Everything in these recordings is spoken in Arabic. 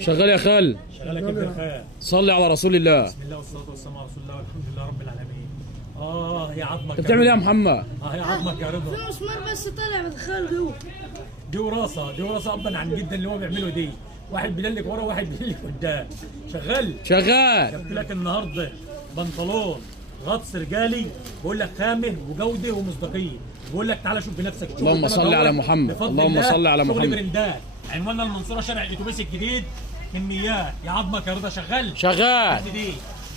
شغال يا خال. شغال يا كابتن الخال. صلي على رسول الله. بسم الله والصلاه والسلام على رسول الله والحمد لله رب العالمين. يا عظمك. انت بتعمل ايه يا محمد؟ يا عظمك يا رضا. في مسمار بس طالع بدخله جوه. دي وراثه ابا عن جدا اللي هو بيعمله دي. واحد بيدلك ورا وواحد بيدلك قدام. شغال. شغال. جبت لك النهارده بنطلون غطس رجالي، بقول لك خامه وجوده ومصداقيه، بقول لك تعالى شوف بنفسك. اللهم صل على محمد. اللهم صل على محمد. شغل برندات. عنواننا المنصوره شارع الاتوبيس الجديد. كميات يا عظمك يا رضا. شغال. شغال. دي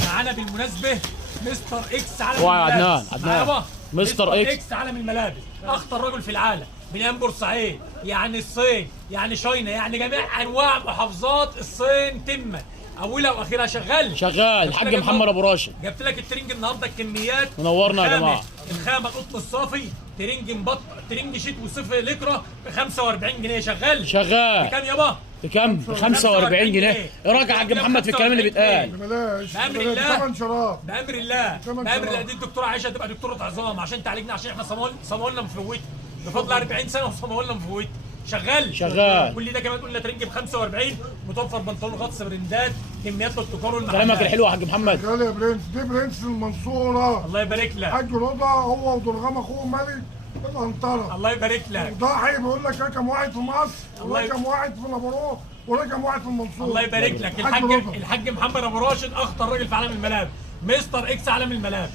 معانا بالمناسبه مستر اكس عالم اوعى يا الملابس. عدنان. مستر اكس عالم الملابس، اخطر رجل في العالم من ايام بورسعيد، يعني الصين، يعني شاينا، يعني جميع انواع محافظات الصين تمه اولها واخرها. شغال. شغال. الحاج محمد ابو راشد. جبت لك الترنج النهارده الكميات. منورنا يا جماعه. الخامه القطن الصافي، ترنج مبط، ترنج شيت وصيف لكرة ب 45 جنيه. شغال. شغال. بكام يابا؟ بكام؟ ب 45 جنيه. راجع يا حاج محمد في الكلام اللي بيتقال. ببلاش. بامر الله. ثمن شراب. بامر الله. بامر الله. دي الدكتوره عائشه تبقى دكتوره عظام عشان تعالجنا، عشان احنا صمولنا مفوت بفضل 40 سنه وصمولنا مفوت. شغال. شغال. كل ده كمان قلنا ترنج ب 45، متوفر بنطلون غطس برندات، كميات للتجار والمحلات. كلامك الحلو يا حاج محمد. شغال يا برنس. دي برنس المنصوره. الله يبارك لك. حاج رضا هو ودرغام اخوه ملك الانطره. الله يبارك لك. ضاحي بيقول لك رقم واحد في مصر، ورقم واحد في نابوروه، ورقم واحد في المنصوره. الله يبارك لك. الحاج محمد ابو راشد اخطر راجل في عالم الملابس، مستر اكس عالم الملابس.